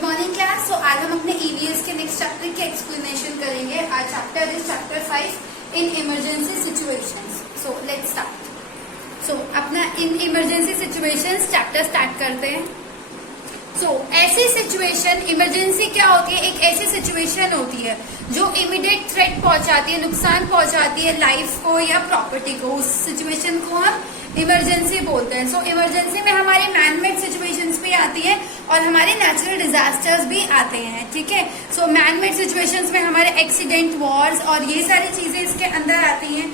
Good morning class. सो आज हम अपने ईवीएस के नेक्स्ट चैप्टर की एक्सप्लेनेशन करेंगे। आज chapter is chapter 5 in emergency situations. So let's start. So अपना in emergency situations chapter start करते हैं। सो ऐसी सिचुएशन, इमरजेंसी क्या होती है? एक ऐसी सिचुएशन होती है जो इमीडिएट थ्रेट पहुंचाती है, नुकसान पहुंचाती है लाइफ को या प्रॉपर्टी को। उस सिचुएशन को हम इमरजेंसी बोलते हैं। सो इमरजेंसी में हमारी मैनमेड सिचुएशंस भी आती है और हमारे नेचुरल डिजास्टर्स भी आते हैं। ठीक है। सो मैनमेड सिचुएशंस में हमारे एक्सीडेंट, वॉर्स और ये सारी चीजें इसके अंदर आती हैं।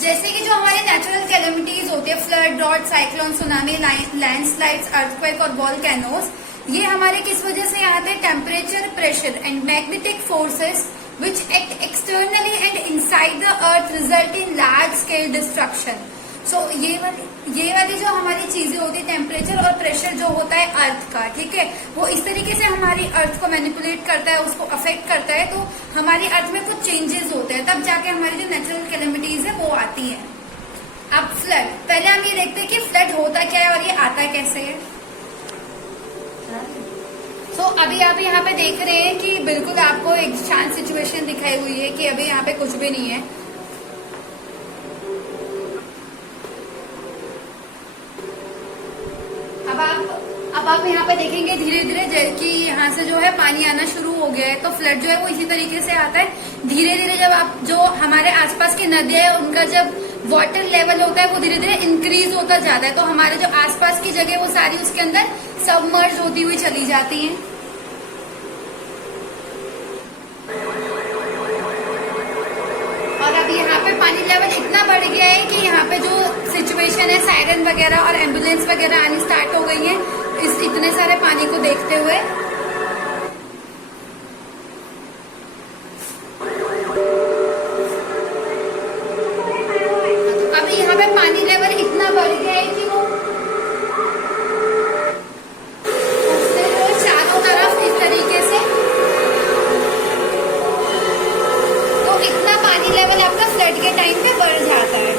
जैसे कि जो हमारे नेचुरल कैलेमिटीज होती है, flood, drought, cyclone, tsunami, landslides, earthquake और वॉल्केनोज, ये हमारे किस वजह से आते हैं? Temperature, pressure and magnetic forces which act externally and inside the earth result in large scale destruction. So ये वाली जो हमारी चीजें होती है, टेम्परेचर और प्रेशर जो होता है अर्थ का, ठीक है, वो इस तरीके से हमारी अर्थ को मैनिपुलेट करता है, उसको अफेक्ट करता है। तो हमारी अर्थ में कुछ चेंजेस होते हैं, तब जाके हमारी जो नेचुरल कैलेमिटीज है वो आती है। अब फ्लड, पहले हम ये देखते हैं कि फ्लड होता क्या है और ये आता कैसे है। अभी आप यहाँ पे देख रहे हैं कि बिल्कुल आपको एक शांत सिचुएशन दिखाई हुई है कि अभी यहाँ पे कुछ भी नहीं है। अब आप यहाँ पे देखेंगे धीरे धीरे कि यहाँ से जो है पानी आना शुरू हो गया है। तो फ्लड जो है वो इसी तरीके से आता है। धीरे धीरे जब आप जो हमारे आसपास की नदियां है उनका जब वाटर लेवल होता है वो धीरे धीरे इंक्रीज होता जाता है, तो हमारे जो आसपास की जगह वो सारी उसके अंदर सबमर्ज होती हुई चली जाती हैं। और अब यहाँ पे पानी लेवल इतना बढ़ गया है कि यहाँ पे जो सिचुएशन है, सायरन वगैरह और एम्बुलेंस वगैरह आनी स्टार्ट हो गई है इस इतने सारे पानी को देखते हुए। अभी यहाँ पे पानी लेवल इतना बढ़ गया है कि वो चारों तरफ इस तरीके से, तो इतना पानी लेवल आपका फ्लड के टाइम पे बढ़ जाता है।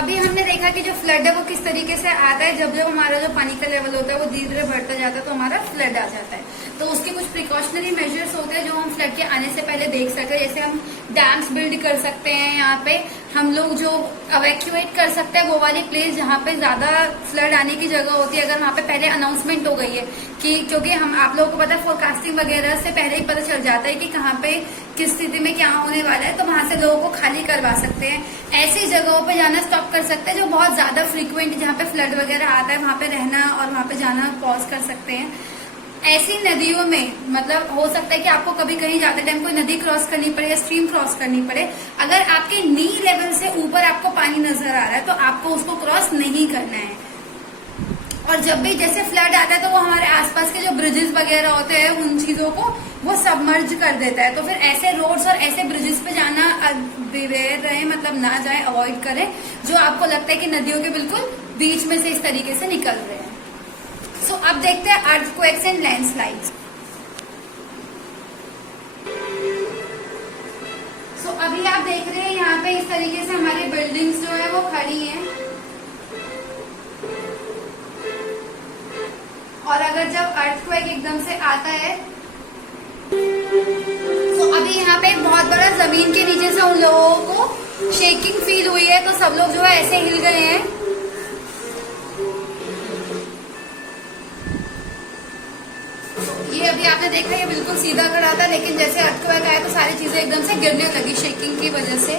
अभी हमने देखा कि जो फ्लड है वो किस तरीके से आता है। जब हमारा जो पानी का लेवल होता है वो धीरे धीरे बढ़ता जाता है तो हमारा फ्लड आ जाता है। तो उसके कुछ प्रिकॉशनरी मेजर्स होते हैं जो हम फ्लड के आने से पहले देख सकते हैं। जैसे हम डैम्स बिल्ड कर सकते हैं, यहाँ पे हम लोग जो एवैक्यूएट कर सकते हैं वो वाली प्लेस जहाँ पे ज्यादा फ्लड आने की जगह होती है, अगर वहाँ पे पहले अनाउंसमेंट हो गई है कि, क्योंकि हम आप लोगों को पता है फोरकास्टिंग वगैरह से पहले ही पता चल जाता है कि कहाँ पे किस स्थिति में क्या होने वाला है, तो वहां से लोगों को खाली करवा सकते हैं। ऐसी जगहों पे जाना स्टॉप कर सकते हैं जो बहुत ज्यादा फ्रीक्वेंट, जहाँ पे फ्लड वगैरह आता है वहां पे रहना और वहां पे जाना पॉज कर सकते हैं। ऐसी नदियों में मतलब हो सकता है कि आपको कभी कहीं जाते टाइम कोई नदी क्रॉस करनी पड़े या स्ट्रीम क्रॉस करनी पड़े, अगर आपके नी लेवल से ऊपर आपको पानी नजर आ रहा है तो आपको उसको क्रॉस नहीं करना है। और जब भी जैसे फ्लड आता है तो वो हमारे आसपास के जो ब्रिजेस वगैरह होते हैं उन चीजों को वो सबमर्ज कर देता है। तो फिर ऐसे रोड्स और ऐसे ब्रिजेस पे जाना बिवेयर रहे, मतलब ना जाए, अवॉइड करें जो आपको लगता है कि नदियों के बिल्कुल बीच में से इस तरीके से निकल रहे हैं। सो अब देखते हैं अर्थक्वेक्स एंड लैंडस्लाइड्स। सो अभी आप देख रहे हैं यहाँ पे इस तरीके से हमारी बिल्डिंग्स जो है वो खड़ी हैं, और अगर जब अर्थक्वेक एकदम से आता है तो अभी यहाँ पे एक बहुत बड़ा जमीन के नीचे से उन लोगों को शेकिंग फील हुई है, तो सब लोग जो है ऐसे हिल गए हैं। ये अभी आपने देखा ये बिल्कुल सीधा खड़ा था, लेकिन जैसे अर्थक्वेक आया तो सारी चीजें एकदम से गिरने लगी शेकिंग की वजह से।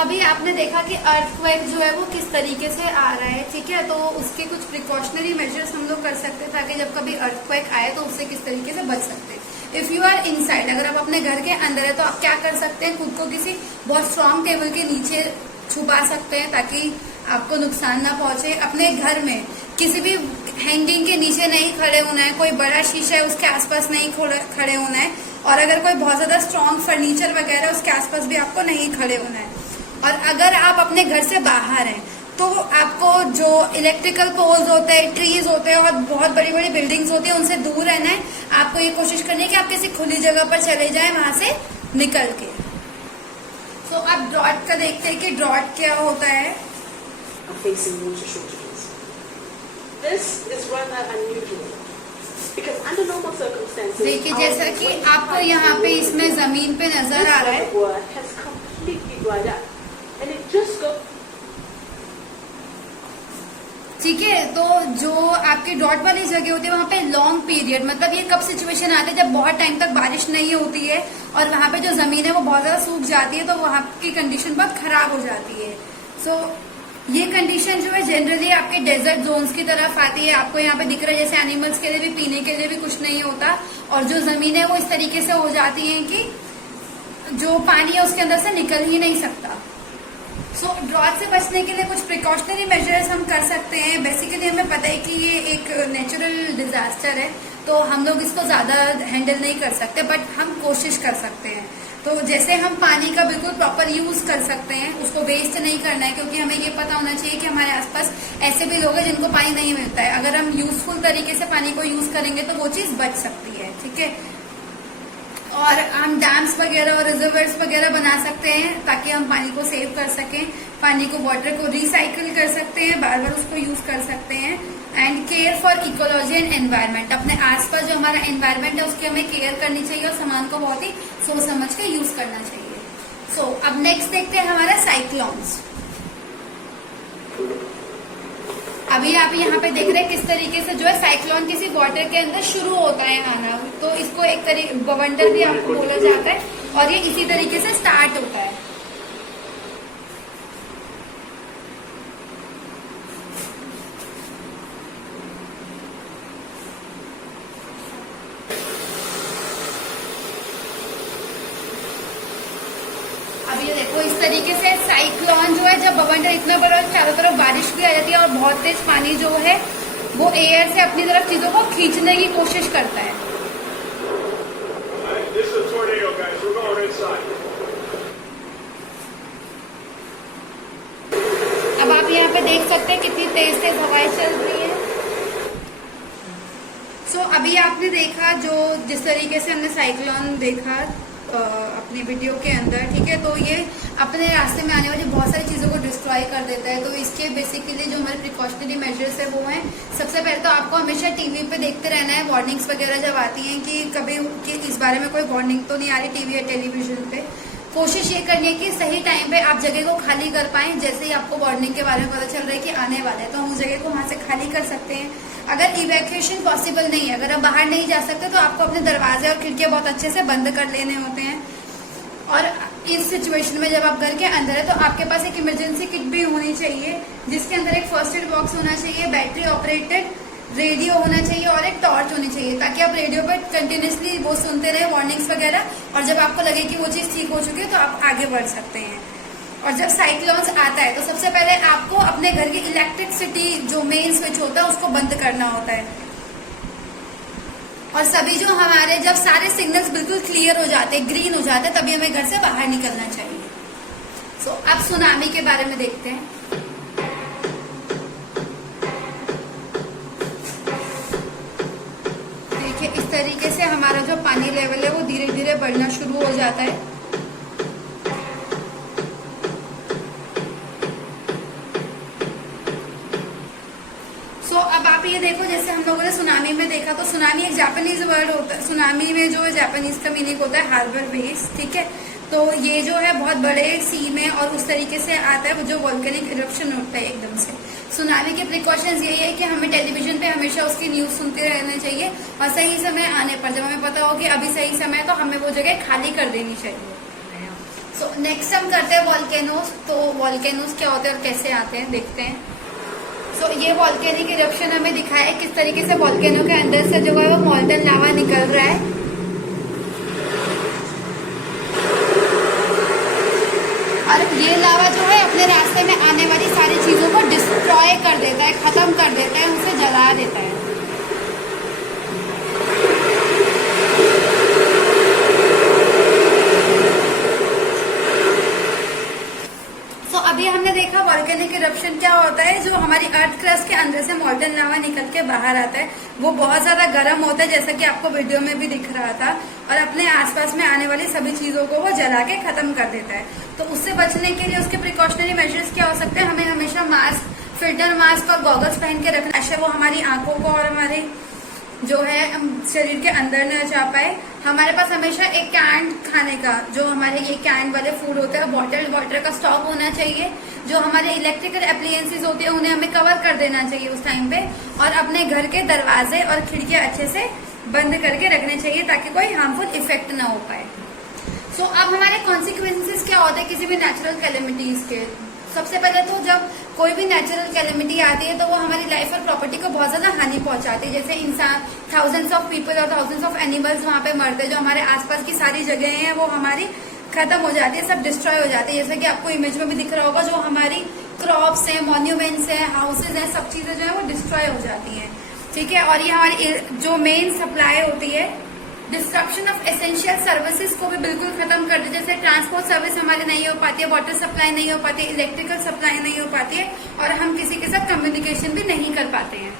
अभी आपने देखा कि अर्थक्वेक जो है वो किस तरीके से आ रहा है, ठीक है। तो उसके कुछ प्रिकॉशनरी मेजर्स हम लोग कर सकते हैं ताकि जब कभी अर्थक्वेक आए तो उससे किस तरीके से बच सकते हैं। इफ यू आर इनसाइड, अगर आप अपने घर के अंदर है तो आप क्या कर सकते हैं, खुद को किसी बहुत स्ट्रांग टेबल के नीचे छुपा सकते हैं ताकि आपको नुकसान ना पहुंचे। अपने घर में किसी भी हैंगिंग के नीचे नहीं खड़े होना है, कोई बड़ा शीशा है उसके आसपास नहीं खड़े होना है, और अगर कोई बहुत ज्यादा स्ट्रांग फर्नीचर वगैरह उसके आसपास भी आपको नहीं खड़े होना है। और अगर आप अपने घर से बाहर हैं तो आपको जो इलेक्ट्रिकल पोल्स होते हैं, ट्रीज होते हैं और बहुत बड़ी बड़ी बिल्डिंग्स होती है उनसे दूर रहना है। आपको ये कोशिश करनी है कि आप किसी खुली जगह पर चले जाएं वहां से निकल के। तो अब ड्रॉट का देखते हैं कि ड्रॉट क्या होता है। facing water shortages. this is rather unusual because under normal circumstances, देखिए जैसा कि आपको यहाँ पे इसमें जमीन पे नजर आ रहा है, has completely dried up, and it just got. ठीक है। तो जो आपकी डॉट वाली जगह होती है वहाँ पे लॉन्ग पीरियड, मतलब ये कब सिचुएशन आती है जब बहुत टाइम तक बारिश नहीं होती है और वहाँ पे जो जमीन है वो बहुत ज्यादा सूख जाती है, तो वहाँ की कंडीशन बहुत खराब हो जाती है। सो ये कंडीशन जो है जनरली आपके डेजर्ट जोन्स की तरफ आती है। आपको यहाँ पे दिख रहा है जैसे एनिमल्स के लिए भी पीने के लिए भी कुछ नहीं होता, और जो जमीन है वो इस तरीके से हो जाती है कि जो पानी है उसके अंदर से निकल ही नहीं सकता। सो ड्रॉट से बचने के लिए कुछ प्रिकॉशनरी मेजर्स हम कर सकते हैं। बेसिकली हमें पता है कि ये एक नेचुरल डिजास्टर है, तो हम लोग इसको ज्यादा हैंडल नहीं कर सकते, बट हम कोशिश कर सकते हैं। तो जैसे हम पानी का बिल्कुल प्रॉपर यूज कर सकते हैं, उसको वेस्ट नहीं करना है, क्योंकि हमें ये पता होना चाहिए कि हमारे आसपास ऐसे भी लोग हैं जिनको पानी नहीं मिलता है। अगर हम यूजफुल तरीके से पानी को यूज करेंगे तो वो चीज बच सकती है, ठीक है। और हम डैम्स वगैरह और रिजर्वर्स वगैरह बना सकते हैं ताकि हम पानी को सेव कर सकें, पानी को वाटर को रिसाइकिल कर सकते हैं, बार बार उसको यूज कर सकते हैं। And care for ecology and environment, अपने आसपास जो हमारा एनवायरनमेंट है उसकी हमें केयर करनी चाहिए और सामान को बहुत ही सोच समझ के यूज करना चाहिए। सो अब नेक्स्ट देखते हैं हमारा साइक्लोन्स। अभी आप यहाँ पे देख रहे हैं किस तरीके से जो है साइक्लोन किसी वाटर के अंदर शुरू होता है आना, तो इसको एक तरीके बवंडर भी आपको बोला जाता है, और ये इसी तरीके से स्टार्ट होता है। अब ये देखो इस तरीके से साइक्लोन जो है, जब बवंडर इतना बड़ा चारों तरफ बारिश भी आ जाती है और बहुत तेज पानी जो है वो एयर से अपनी तरफ चीजों को खींचने की कोशिश करता है। अब आप यहाँ पे देख सकते हैं कितनी तेज तेज हवाएं चल रही है। सो अभी आपने देखा जो जिस तरीके से हमने साइक्लोन देखा अपनी वीडियो के अंदर, ठीक है, तो ये अपने रास्ते में आने वाली बहुत सारी चीजों को डिस्ट्रॉय कर देता है। तो इसके बेसिकली जो हमारे प्रिकॉशनरी मेजर्स है वो हैं, सबसे पहले तो आपको हमेशा टीवी पे देखते रहना है वार्निंग्स वगैरह जब आती हैं कि कभी कि इस बारे में कोई वार्निंग तो नहीं आ रही टीवी या टेलीविजन पे। कोशिश ये करनी है कि सही टाइम पे आप जगह को खाली कर पाएं। जैसे ही आपको वार्निंग के बारे में पता चल रहा है कि आने वाला है तो हम उस जगह को वहां से खाली कर सकते हैं। अगर इवैक्यूएशन पॉसिबल नहीं है, अगर आप बाहर नहीं जा सकते तो आपको अपने दरवाजे और खिड़कियां बहुत अच्छे से बंद कर लेने होते हैं। और इस सिचुएशन में जब आप घर के अंदर है तो आपके पास एक इमरजेंसी किट भी होनी चाहिए, जिसके अंदर एक फर्स्ट एड बॉक्स होना चाहिए, बैटरी ऑपरेटेड रेडियो होना चाहिए और एक टॉर्च होनी चाहिए, ताकि आप रेडियो पर कंटिन्यूसली वो सुनते रहे वार्निंग्स वगैरह, और जब आपको लगे कि वो चीज ठीक हो चुकी है तो आप आगे बढ़ सकते हैं। और जब साइक्लोन्स आता है तो सबसे पहले आपको अपने घर की इलेक्ट्रिसिटी जो मेन स्विच होता है उसको बंद करना होता है। और सभी जो हमारे जब सारे सिग्नल्स बिल्कुल क्लियर हो जाते हैं, ग्रीन हो जाते हैं, तभी हमें घर से बाहर निकलना चाहिए। सो अब सुनामी के बारे में देखते हैं। देखिए इस तरीके से हमारा जो पानी लेवल है वो धीरे धीरे बढ़ना शुरू हो जाता है। अब आप ये देखो, जैसे हम लोगों ने सुनामी में देखा, तो सुनामी एक जापानीज वर्ड होता है। सुनामी में जो जापानीज का मीनिंग होता है हार्बर वेव्स, ठीक है। तो ये जो है बहुत बड़े सी में और उस तरीके से आता है, वो जो वोल्केनिक इरप्शन होता है एकदम से। सुनामी के प्रिकॉशंस यही है कि हमें टेलीविजन पे हमेशा उसकी न्यूज सुनते रहना चाहिए, और सही समय आने पर जब हमें पता हो कि अभी सही समय, तो हमें वो जगह खाली कर देनी चाहिए। सो नेक्स्ट हम करते हैं वॉल्केनोस। तो वॉल्केनोस क्या होते हैं और कैसे आते हैं देखते हैं। तो ये वॉल्केनिक इरप्शन हमें दिखाया है किस तरीके से वॉल्केनो के अंदर से जो है वो मॉल्टन लावा निकल रहा है। और ये लावा जो है अपने रास्ते में आने वाली सारी चीजों को डिस्ट्रॉय कर देता है, खत्म कर देता है, उसे जला देता है। अभी हमने देखा वॉल्केनिक इरप्शन क्या होता है, जो हमारी अर्थ क्रस्ट के अंदर से मॉल्टन लावा निकल के बाहर आता है। वो बहुत ज्यादा गर्म होता है, जैसा कि आपको वीडियो में भी दिख रहा था, और अपने आसपास में आने वाली सभी चीजों को वो जला के खत्म कर देता है। तो उससे बचने के लिए उसके प्रिकॉशनरी मेजर्स क्या हो सकते हैं, हमें हमेशा मास्क, फिल्टर मास्क और गॉगल्स पहन के रखना है, वो हमारी आंखों को और हमारे जो है शरीर के अंदर न जा पाए। हमारे पास हमेशा एक कैन खाने का, जो हमारे ये कैन वाले फूड होते हैं, बॉटल्ड वाटर का स्टॉक होना चाहिए। जो हमारे इलेक्ट्रिकल अप्लायंसेस होते हैं उन्हें हमें कवर कर देना चाहिए उस टाइम पे, और अपने घर के दरवाजे और खिड़कियां अच्छे से बंद करके रखने चाहिए ताकि कोई हार्मफुल इफेक्ट ना हो पाए। सो अब हमारे कॉन्सिक्वेंसेस क्या होते हैं किसी भी नेचुरल कैलेमिटीज के। सबसे पहले तो जब कोई भी नेचुरल कैलेमिटी आती है तो वो हमारी लाइफ और प्रॉपर्टी को बहुत ज्यादा हानि पहुंचाती है। जैसे इंसान, थाउजेंड्स ऑफ पीपल और थाउजेंड्स ऑफ एनिमल्स वहां पे मरते हैं, जो हमारे आसपास की सारी जगह हैं वो हमारी खत्म हो जाती है, सब डिस्ट्रॉय हो जाती है। जैसे कि आपको इमेज में भी दिख रहा होगा, जो हमारी क्रॉप्स हैं, मॉन्यूमेंट्स हैं, हाउसेज हैं, सब चीजें जो है वो डिस्ट्रॉय हो जाती हैं, ठीक है। और ये हमारी जो मेन सप्लाई होती है, डिस्ट्रक्शन ऑफ एसेंशियल सर्विसेज को भी बिल्कुल खत्म कर दे। जैसे ट्रांसपोर्ट सर्विस हमारी नहीं हो पाती है, वाटर सप्लाई नहीं हो पाती है, इलेक्ट्रिकल सप्लाई नहीं हो पाती है, और हम किसी के साथ कम्युनिकेशन भी नहीं कर पाते हैं।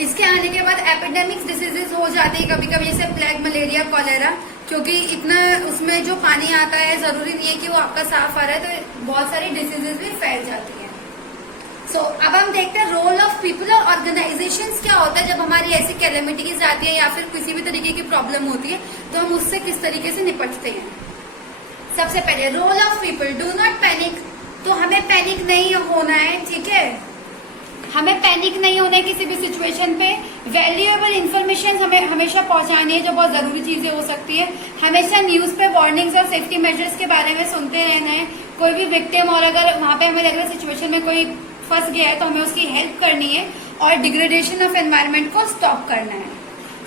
इसके आने के बाद एपिडेमिक्स डिसीजेज हो जाती है कभी कभी, जैसे प्लेग, मलेरिया, कॉलेरा, क्योंकि इतना उसमें जो पानी आता है जरूरी नहीं है कि वो आपका साफ आ रहा है, तो बहुत सारी डिसीजेज भी फैल जाती है। सो अब हम देखते हैं रोल ऑफ पीपल और ऑर्गेनाइजेशंस क्या होता है जब हमारी ऐसी कैलेमिटीज आती है या फिर किसी भी तरीके की प्रॉब्लम होती है, तो हम उससे किस तरीके से निपटते हैं। सबसे पहले role of people, do not panic. तो हमें पैनिक नहीं होना है, ठीक है, हमें पैनिक नहीं होना है किसी भी सिचुएशन पे। वैल्यूएबल इन्फॉर्मेशन हमें हमेशा पहुंचानी है, जो बहुत जरूरी चीजें हो सकती है। हमेशा न्यूज पे वार्निंग्स और सेफ्टी मेजर्स के बारे में सुनते रहना है। कोई भी विक्टिम, और अगर वहां पे हमें लग रहा है सिचुएशन में कोई फंस गया है तो हमें उसकी हेल्प करनी है, और डिग्रेडेशन ऑफ एनवायरनमेंट को स्टॉप करना है।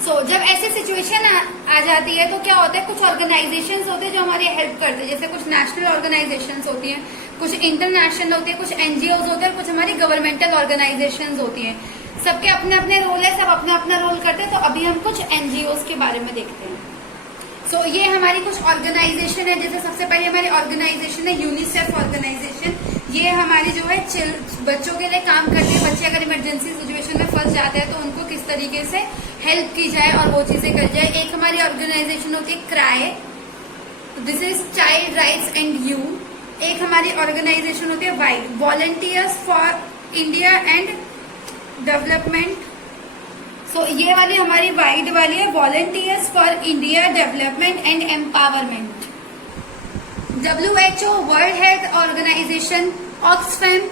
सो जब ऐसी सिचुएशन आ जाती है तो क्या होता है, कुछ ऑर्गेनाइजेशंस होते हैं जो हमारी हेल्प करते हैं। जैसे कुछ नेशनल ऑर्गेनाइजेशंस होती हैं, कुछ इंटरनेशनल होती है, कुछ एनजीओज होते हैं, कुछ हमारी गवर्नमेंटल ऑर्गेनाइजेशंस होती हैं। सबके अपने अपने रोल है, सब अपना अपना रोल करते हैं। तो अभी हम कुछ एनजीओज के बारे में देखते हैं। सो ये हमारी कुछ ऑर्गेनाइजेशन है। जैसे सबसे पहले हमारी ऑर्गेनाइजेशन है यूनिसेफ ऑर्गेनाइजेशन। ये हमारी जो है बच्चों के लिए काम करती है। बच्चे अगर इमरजेंसी सिचुएशन में फंस जाते हैं तो उनको किस तरीके से हेल्प की जाए और वो चीजें कर जाए। एक हमारी ऑर्गेनाइजेशन होती है CRY, this is child rights and you. एक हमारी ऑर्गेनाइजेशन होती है VIDE, volunteers for India and development. सो ये वाली हमारी वाइड वाली है, volunteers for India development and empowerment. WHO, world health organisation, Oxfam,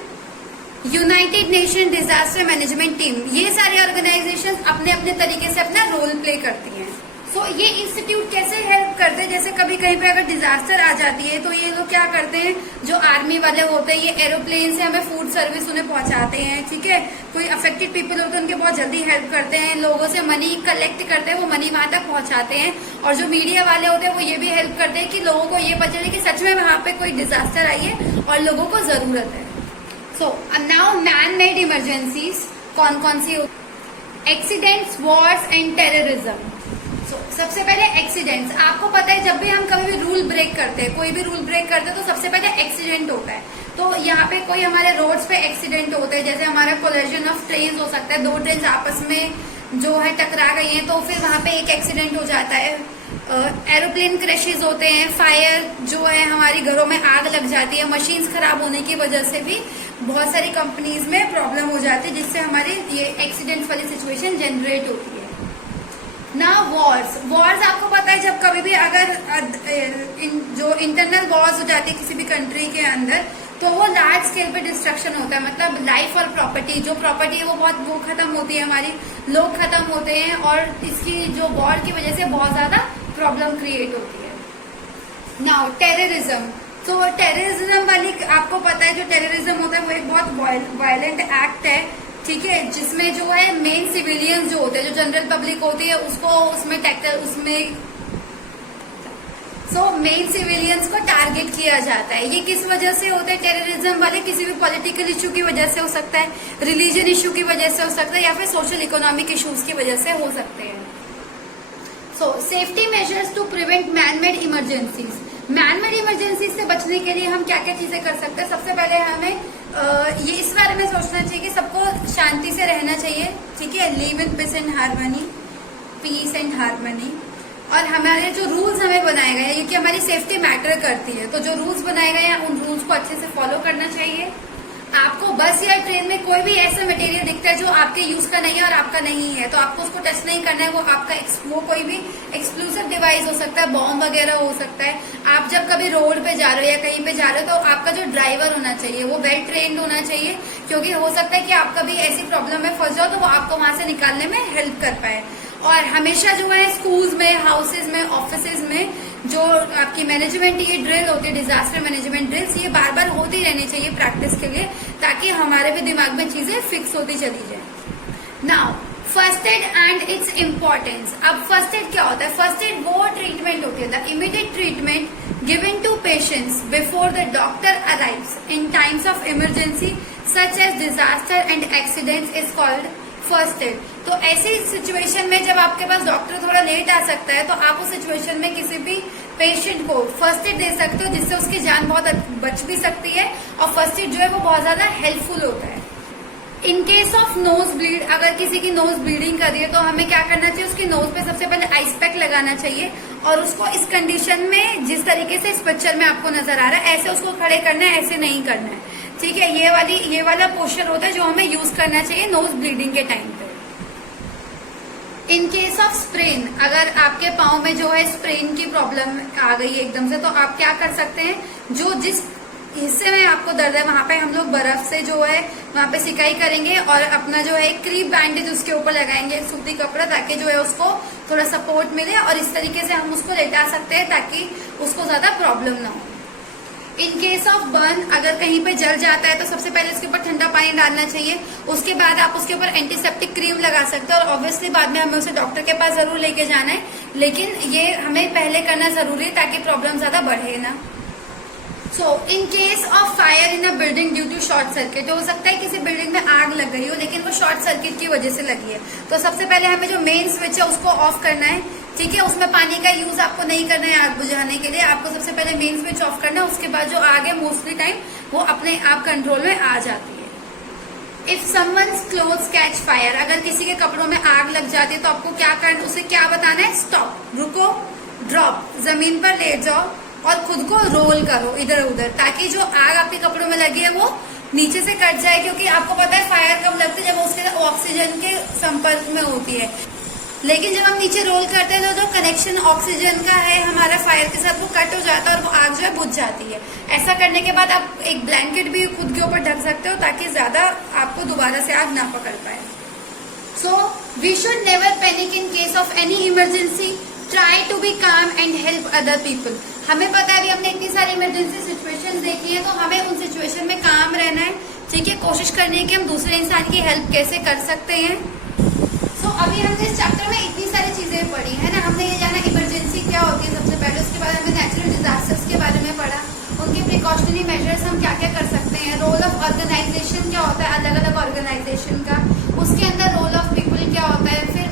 United Nation disaster management team, ये सारी ऑर्गेनाइजेशंस अपने अपने तरीके से अपना रोल प्ले करती हैं। सो ये इंस्टीट्यूट कैसे हेल्प करते हैं, जैसे कभी कहीं पे अगर डिजास्टर आ जाती है तो ये लोग क्या करते हैं, जो आर्मी वाले होते हैं, ये एरोप्लेन से हमें फूड सर्विस उन्हें पहुंचाते हैं, ठीक है। कोई अफेक्टेड पीपल होते हैं उनके बहुत जल्दी हेल्प करते हैं, लोगों से मनी कलेक्ट करते हैं, वो मनी वहां तक पहुंचाते हैं। और जो मीडिया वाले होते हैं वो ये भी हेल्प करते हैं कि लोगों को ये पता चले कि सच में वहां पे कोई डिजास्टर आई है और लोगों को जरूरत है। So now man made emergencies कौन कौन सी, एक्सीडेंट्स, वॉर्स एंड टेररिज्म। सबसे पहले एक्सीडेंट्स, आपको पता है जब भी हम कभी भी रूल ब्रेक करते हैं, कोई भी रूल ब्रेक करते हैं तो सबसे पहले एक्सीडेंट होता है। तो यहाँ पे कोई हमारे रोड्स पे एक्सीडेंट होते हैं, जैसे हमारा कोलिजन ऑफ ट्रेन हो सकता है, दो ट्रेन आपस में जो है टकरा गई हैं तो फिर वहां पे एक एक्सीडेंट हो जाता है। एरोप्लेन क्रैशेज होते हैं, फायर जो है हमारी घरों में आग लग जाती है, मशीन्स खराब होने की वजह से भी बहुत सारी कंपनीज में प्रॉब्लम हो जाती है, जिससे हमारी ये एक्सीडेंट वाली सिचुएशन जनरेट होती है। ना वॉर्स आपको पता है जब कभी भी अगर जो इंटरनल वॉर्स हो जाती है किसी भी कंट्री के अंदर, तो वो लार्ज स्केल पे डिस्ट्रक्शन होता है, मतलब लाइफ और प्रॉपर्टी, जो प्रॉपर्टी है वो खत्म होती है, हमारी लोग खत्म होते हैं, और इसकी जो वॉर की वजह से बहुत ज्यादा प्रॉब्लम क्रिएट होती है। नाउ टेररिज्म, तो टेररिज्म वाली आपको पता है जो टेररिज्म होता है वो एक बहुत वायलेंट एक्ट है, ठीक है, जिसमें जो है मेन सिविलियंस जो होते हैं, जो जनरल पब्लिक होती है उसको मेन सिविलियंस को टारगेट किया जाता है। ये किस वजह से होता है टेररिज्म वाले, किसी भी पॉलिटिकल इशू की वजह से हो सकता है, रिलीजन इशू की वजह से हो सकता है, या फिर सोशल इकोनॉमिक इश्यूज की वजह से हो सकते हैं। So safety measures to prevent man made emergencies. Man made emergency से बचने के लिए हम क्या क्या चीजें कर सकते हैं। सबसे पहले हमें ये इस बारे में सोचना चाहिए कि सबको शांति से रहना चाहिए, ठीक है, live in peace and harmony, peace and harmony. और हमारे जो रूल्स हमें बनाए गए हैं, क्योंकि हमारी सेफ्टी मैटर करती है, तो जो रूल्स बनाए गए हैं उन रूल्स को अच्छे से फॉलो करना चाहिए। आपको बस या ट्रेन में कोई भी ऐसा मटेरियल दिखता है जो आपके यूज का नहीं है और आपका नहीं है, तो आपको उसको टच नहीं करना है। वो आपका वो कोई भी एक्सप्लोसिव डिवाइस हो सकता है, बॉम्ब वगैरह हो सकता है। आप जब कभी रोड पे जा रहे हो या कहीं पे जा रहे हो, तो आपका जो ड्राइवर होना चाहिए वो वेल ट्रेन्ड होना चाहिए, क्योंकि हो सकता है कि आप कभी ऐसी प्रॉब्लम में फंस जाओ तो वो आपको वहां से निकालने में हेल्प कर पाए। और हमेशा जो है स्कूल्स में, हाउसेज में, ऑफिसेज में जो आपकी मैनेजमेंट ये ड्रिल होती है, डिजास्टर मैनेजमेंट ड्रिल्स, ये बार बार होती रहनी चाहिए प्रैक्टिस के लिए, ताकि हमारे भी दिमाग में चीजें फिक्स होती चली जाए। Now first aid and its importance. अब फर्स्ट एड क्या होता है? फर्स्ट एड वो ट्रीटमेंट होती है, the immediate treatment given to patients before the doctor arrives in times of emergency such as disaster and accidents is called first aid. तो ऐसी situation में जब आपके पास डॉक्टर थोड़ा लेट आ सकता है, तो आप उस सिचुएशन में किसी भी पेशेंट को फर्स्ट एड दे सकते हो, जिससे उसकी जान बहुत बच भी सकती है। और फर्स्ट एड जो है वो बहुत ज्यादा हेल्पफुल होता है। इन केस ऑफ नोज ब्लीड, अगर किसी की नोज ब्लीडिंग कर रही है तो हमें क्या करना चाहिए? उसकी नोज पे सबसे पहले आइस पैक लगाना चाहिए, और उसको इस कंडीशन में, जिस तरीके से इस पिक्चर में आपको नजर आ रहा है, ऐसे उसको खड़े करना है, ऐसे नहीं करना है, ठीक है? ये वाला पोस्चर होता है जो हमें यूज करना चाहिए नोज ब्लीडिंग के टाइम पे। इन केस ऑफ स्प्रेन, अगर आपके पाँव में जो है स्प्रेन की प्रॉब्लम आ गई है एकदम से, तो आप क्या कर सकते हैं? जो जिस हिस्से में आपको दर्द है वहां पे हम लोग बर्फ से जो है वहां पे सिकाई करेंगे, और अपना जो है क्रीप बैंडेज उसके ऊपर लगाएंगे, सूती कपड़ा, ताकि जो है उसको थोड़ा सपोर्ट मिले, और इस तरीके से हम उसको लेटा सकते हैं ताकि उसको ज्यादा प्रॉब्लम ना हो। इन केस ऑफ बर्न, अगर कहीं पे जल जाता है तो सबसे पहले उसके ऊपर ठंडा पानी डालना चाहिए, उसके बाद आप उसके ऊपर एंटीसेप्टिक क्रीम लगा सकते हो, और ऑब्वियसली बाद में हमें उसे डॉक्टर के पास जरूर लेके जाना है, लेकिन ये हमें पहले करना जरूरी है ताकि प्रॉब्लम ज्यादा बढ़े ना। So in case of fire in a building due to short circuit, हो सकता है किसी बिल्डिंग में आग लग गई हो, लेकिन वो शॉर्ट सर्किट की वजह से लगी है, तो सबसे पहले हमें जो मेन स्विच है उसको ऑफ करना है, ठीक है? उसमें पानी का यूज आपको नहीं करना है आग बुझाने के लिए, आपको सबसे पहले मेन स्विच ऑफ करना है, उसके बाद जो आग है मोस्टली टाइम वो अपने आप कंट्रोल में आ जाती है। If someone's clothes catch fire, अगर किसी के कपड़ों में आग लग जाती है तो आपको क्या करना, उसे क्या बताना है? स्टॉप, रुको, ड्रॉप, जमीन पर लेट जाओ और खुद को रोल करो इधर उधर, ताकि जो आग आपके कपड़ों में लगी है वो नीचे से कट जाए, क्योंकि आपको पता है फायर कब लगती है? जब उसके ऑक्सीजन के संपर्क में होती है, लेकिन जब हम नीचे रोल करते हैं तो जो कनेक्शन ऑक्सीजन का है हमारा फायर के साथ वो कट हो जाता है और वो आग जो है बुझ जाती है। ऐसा करने के बाद आप एक ब्लैंकेट भी खुद के ऊपर ढक सकते हो, ताकि ज्यादा आपको दोबारा से आग ना पकड़ पाए। So we should never panic in case of any emergency, try to be calm and help other people. हमें पता है अभी हमने इतनी सारी इमरजेंसी सिचुएशंस देखी है, तो हमें उन सिचुएशन में काम रहना है, ठीक है? कोशिश करनी है कि हम दूसरे इंसान की हेल्प कैसे कर सकते हैं। सो अभी हमने इस चैप्टर में इतनी सारी चीजें पढ़ी है ना, हमने ये जाना इमरजेंसी क्या होती है सबसे पहले, उसके बाद हमने नेचुरल डिजास्टर्स के बारे में पढ़ा, उनके प्रिकॉशनरी मेजर्स हम क्या क्या कर सकते हैं, रोल ऑफ ऑर्गेनाइजेशन क्या होता है अलग अलग ऑर्गेनाइजेशन का, उसके अंदर रोल ऑफ पीपल क्या होता है, फिर